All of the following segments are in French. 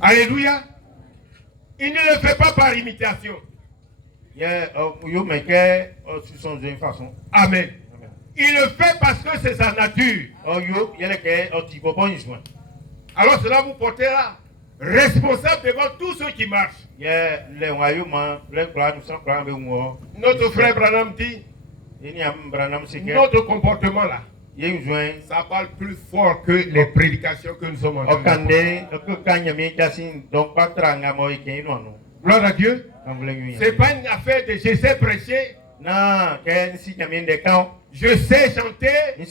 Alléluia. Il ne le fait pas par imitation. Amen. Il le fait parce que c'est sa nature. Alors cela vous portera responsable devant tous ceux qui marchent. Notre frère Branham dit, notre comportement là, ça parle plus fort que les prédications que nous sommes en train de faire. Gloire à Dieu. Ce n'est pas une affaire de je sais prêcher. Je sais chanter. Je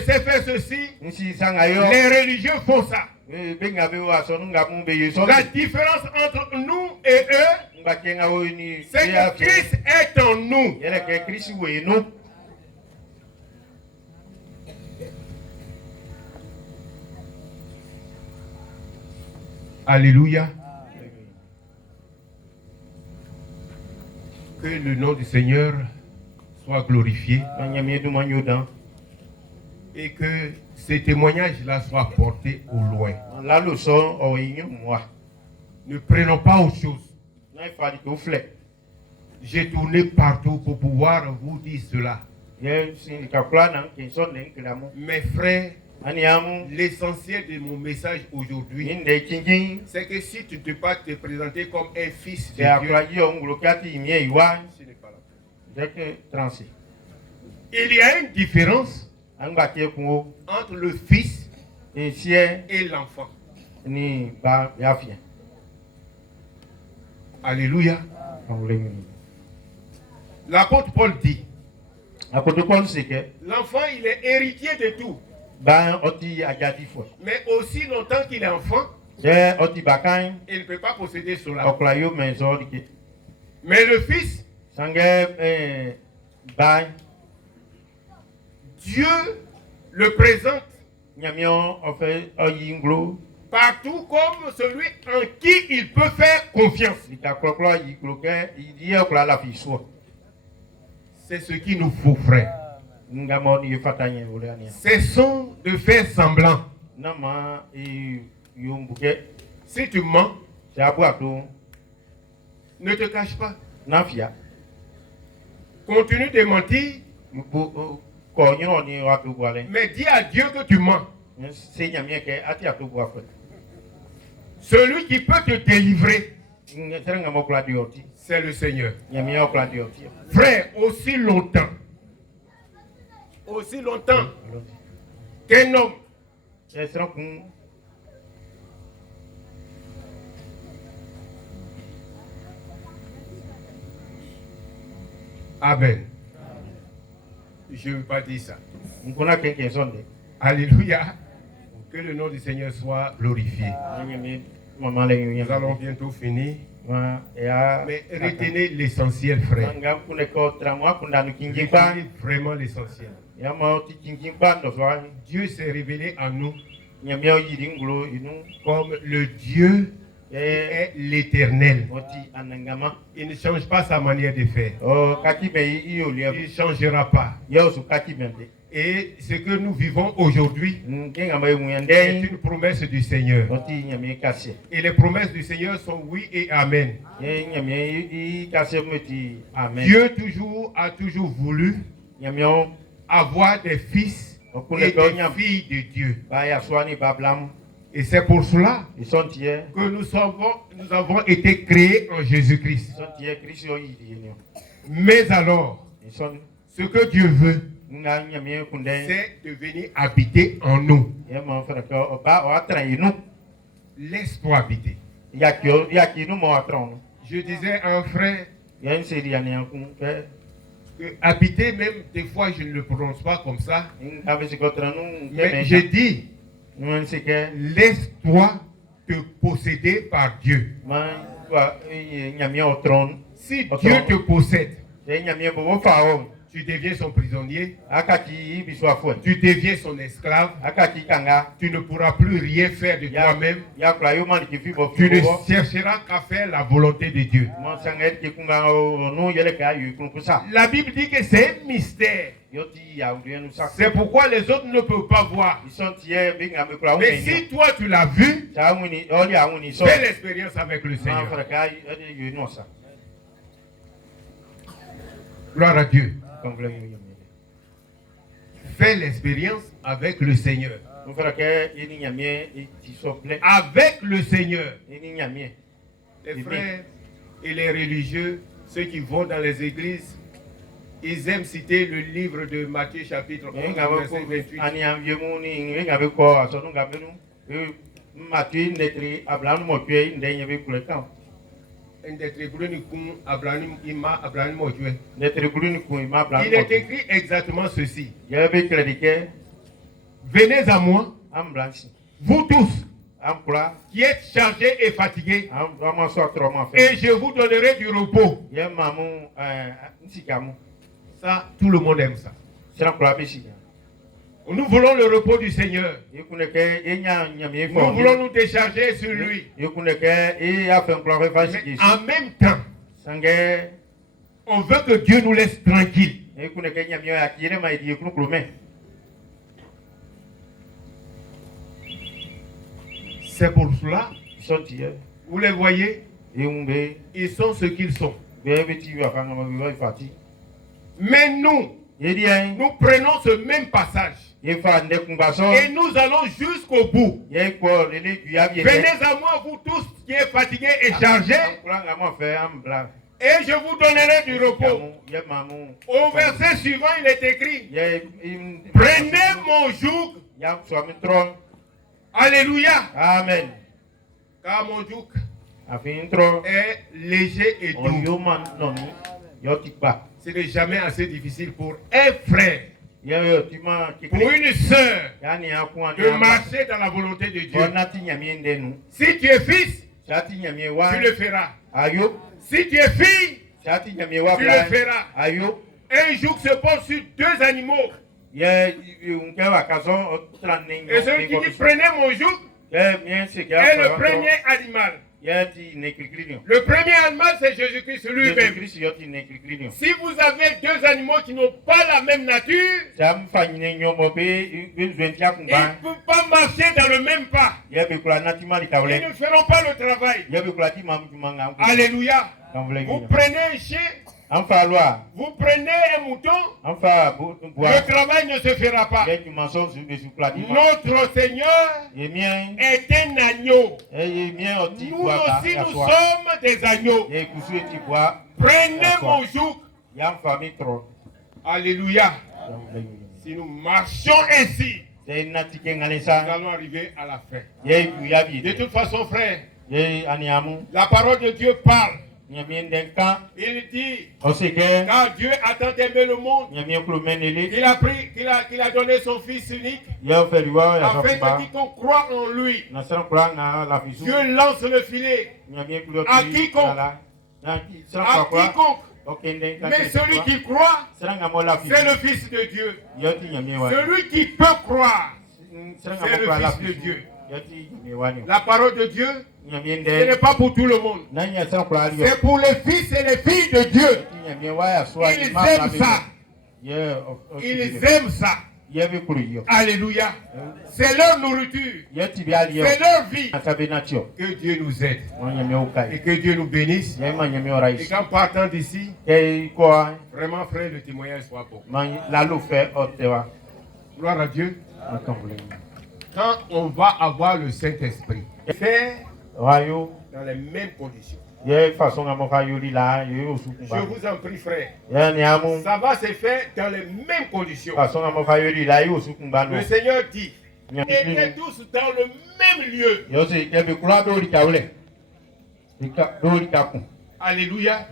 sais faire ceci. Les religieux font ça. La différence entre nous et eux, c'est que Christ est en nous. Alléluia. Que le nom du Seigneur soit glorifié et que ces témoignages-là soient portés au loin. Ne prenons pas autre chose. J'ai tourné partout pour pouvoir vous dire cela. Mes frères, l'essentiel de mon message aujourd'hui, c'est que si tu ne peux pas te présenter comme un fils de Dieu, ce n'est pas la peine. Il y a une différence entre le fils et l'enfant. Alléluia. L'apôtre Paul dit, l'enfant il est héritier de tout. Mais aussi longtemps qu'il est enfant, il ne peut pas posséder cela. Mais le fils, Dieu le présente partout comme celui en qui il peut faire confiance. C'est ce qu'il nous faut, frère. Cessons de faire semblant. Si tu mens, ne te cache pas. Continue de mentir. Mais dis à Dieu que tu mens. Celui qui peut te délivrer, c'est le Seigneur. Frère, aussi longtemps qu'un homme Amen. Je ne veux pas dire ça. Alléluia. Que le nom du Seigneur soit glorifié. Nous allons bientôt finir. Mais retenez l'essentiel, frère. Retenez vraiment l'essentiel. Dieu s'est révélé à nous comme le Dieu qui est l'éternel. Il ne change pas sa manière de faire. Il ne changera pas. Et ce que nous vivons aujourd'hui est une promesse du Seigneur. Et les promesses du Seigneur sont oui et amen. Dieu a toujours voulu avoir des fils et des filles de Dieu. Et c'est pour cela que nous avons été créés en Jésus-Christ. Mais alors, ce que Dieu veut, c'est de venir habiter en nous. Laisse-toi habiter. Je disais à un frère que habiter, même des fois je ne le prononce pas comme ça, mais je dis, laisse-toi te posséder par Dieu. Si Dieu te possède, tu deviens son prisonnier, tu deviens son esclave, tu ne pourras plus rien faire de toi-même, tu ne chercheras qu'à faire la volonté de Dieu. La Bible dit que c'est un mystère. C'est pourquoi les autres ne peuvent pas voir. Mais si toi tu l'as vu, fais l'expérience avec le Seigneur. Gloire à Dieu. Fais l'expérience avec le Seigneur. Avec le Seigneur. Les frères et les religieux, ceux qui vont dans les églises, ils aiment citer le livre de Matthieu chapitre 11, verset 28. Il est écrit exactement ceci. Venez à moi, vous tous, qui êtes chargés et fatigués, et je vous donnerai du repos. Ça, tout le monde aime ça. Nous voulons le repos du Seigneur. Nous voulons nous décharger sur lui. Mais en même temps, on veut que Dieu nous laisse tranquilles. C'est pour cela, vous les voyez, ils sont ce qu'ils sont. Mais nous prenons ce même passage et nous allons jusqu'au bout. Venez à moi, vous tous qui êtes fatigués et chargés, et je vous donnerai du repos. Au verset suivant, il est écrit, prenez mon joug. Alléluia. Amen. Car mon joug est léger et doux. Ce n'est jamais assez difficile pour un frère, pour une sœur, de marcher dans la volonté de Dieu. Si tu es fils, tu le feras. Si tu es fille, tu le feras. Un joug se porte sur deux animaux. Et celui qui dit prenez mon joug est le premier animal. Le premier animal, c'est Jésus-Christ lui-même. Si vous avez deux animaux qui n'ont pas la même nature, ils ne peuvent pas marcher dans le même pas. Ils ne feront pas le travail. Alléluia. Vous prenez un chien, vous prenez un mouton, le travail ne se fera pas. Notre Seigneur est un agneau. Nous aussi, nous sommes des agneaux. Prenez mon joug. Alléluia. Si nous marchons ainsi, nous allons arriver à la fin. De toute façon, frère, la parole de Dieu parle. Il dit, car Dieu a tant aimé le monde, qu'il a donné son Fils unique, afin que quiconque croit en lui, Dieu lance le filet à quiconque. Mais celui qui croit, c'est le Fils de Dieu. Celui qui peut croire, c'est le Fils de Dieu. La parole de Dieu, ce n'est pas pour tout le monde. C'est pour les fils et les filles de Dieu. Ils aiment ça. Ils aiment ça. Alléluia. C'est leur nourriture. C'est leur vie. Que Dieu nous aide. Et que Dieu nous bénisse. Et qu'en partant d'ici, vraiment, frère, le témoignage soit bon. Gloire à Dieu. Quand on va avoir le Saint-Esprit, faire dans les mêmes conditions. Je vous en prie, frère. Ça va se faire dans les mêmes conditions. Le Seigneur dit, étaient tous dans le même lieu. Alléluia.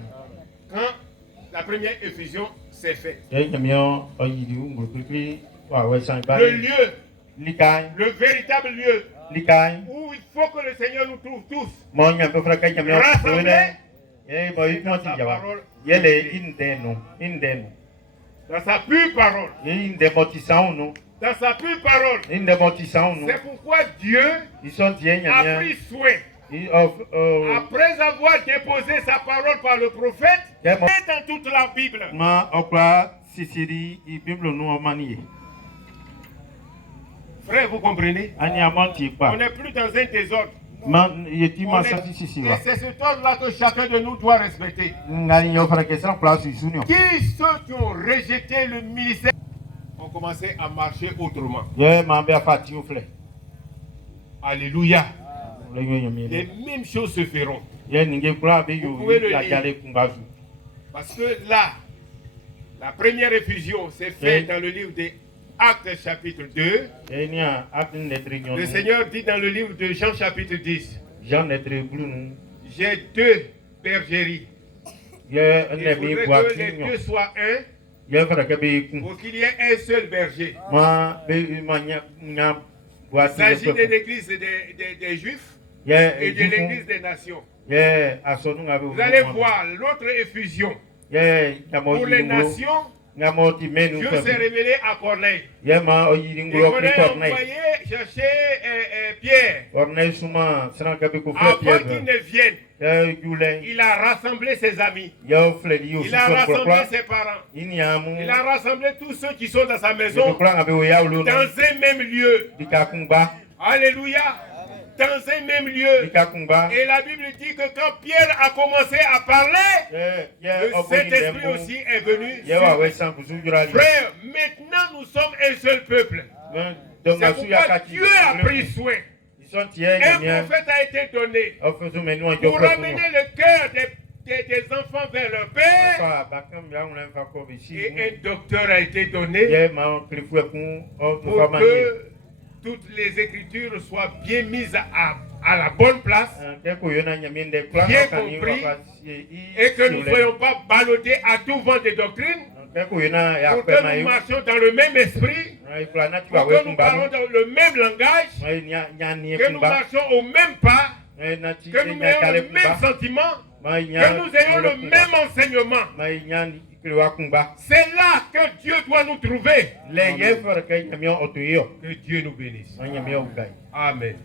Quand la première effusion s'est faite, le lieu, le véritable lieu où il faut que le Seigneur nous trouve tous rassemblés dans sa parole, dans sa pure parole. Dans sa pure parole. C'est pourquoi Dieu a pris soin, après avoir déposé sa parole par le prophète, et dans toute la Bible, Frère, vous comprenez? On n'est plus dans un désordre. Et c'est ce ordre-là que chacun de nous doit respecter. Qui ceux qui ont rejeté le ministère ont commencé à marcher autrement. Alléluia. Les mêmes choses se feront. Vous pouvez le lire. Parce que là, la première effusion s'est faite dans le livre des Actes chapitre 2. Le Seigneur dit dans le livre de Jean chapitre 10. J'ai 2 bergeries. Il faudrait que les 2 soient un pour qu'il y ait un seul berger. Il s'agit de l'église des Juifs et de l'église des nations. Vous allez voir l'autre effusion. Pour les nations, Dieu s'est révélé à Corneille. Il fallait envoyer chercher Pierre. Avant qu'il ne vienne, il a rassemblé ses amis. Il a rassemblé ses parents. Il a rassemblé tous ceux qui sont dans sa maison dans un même lieu. Alléluia. Dans un même lieu. Et la Bible dit que quand Pierre a commencé à parler, le Saint-Esprit aussi est venu. Frère, maintenant nous sommes un seul peuple. C'est pourquoi Dieu a pris soin. Un prophète a été donné pour ramener le cœur des enfants vers leur père. Et un docteur a été donné pour que toutes les écritures soient bien mises à la bonne place, bien compris, et que nous ne soyons pas ballottés à tout vent de doctrine, pour que nous marchions dans le même esprit, pour que nous parlons dans le même langage, que nous marchions au même pas, que nous ayons le même sentiment, que nous ayons le même enseignement. C'est là que Dieu doit nous trouver. Que Dieu nous bénisse. Amen. Amen.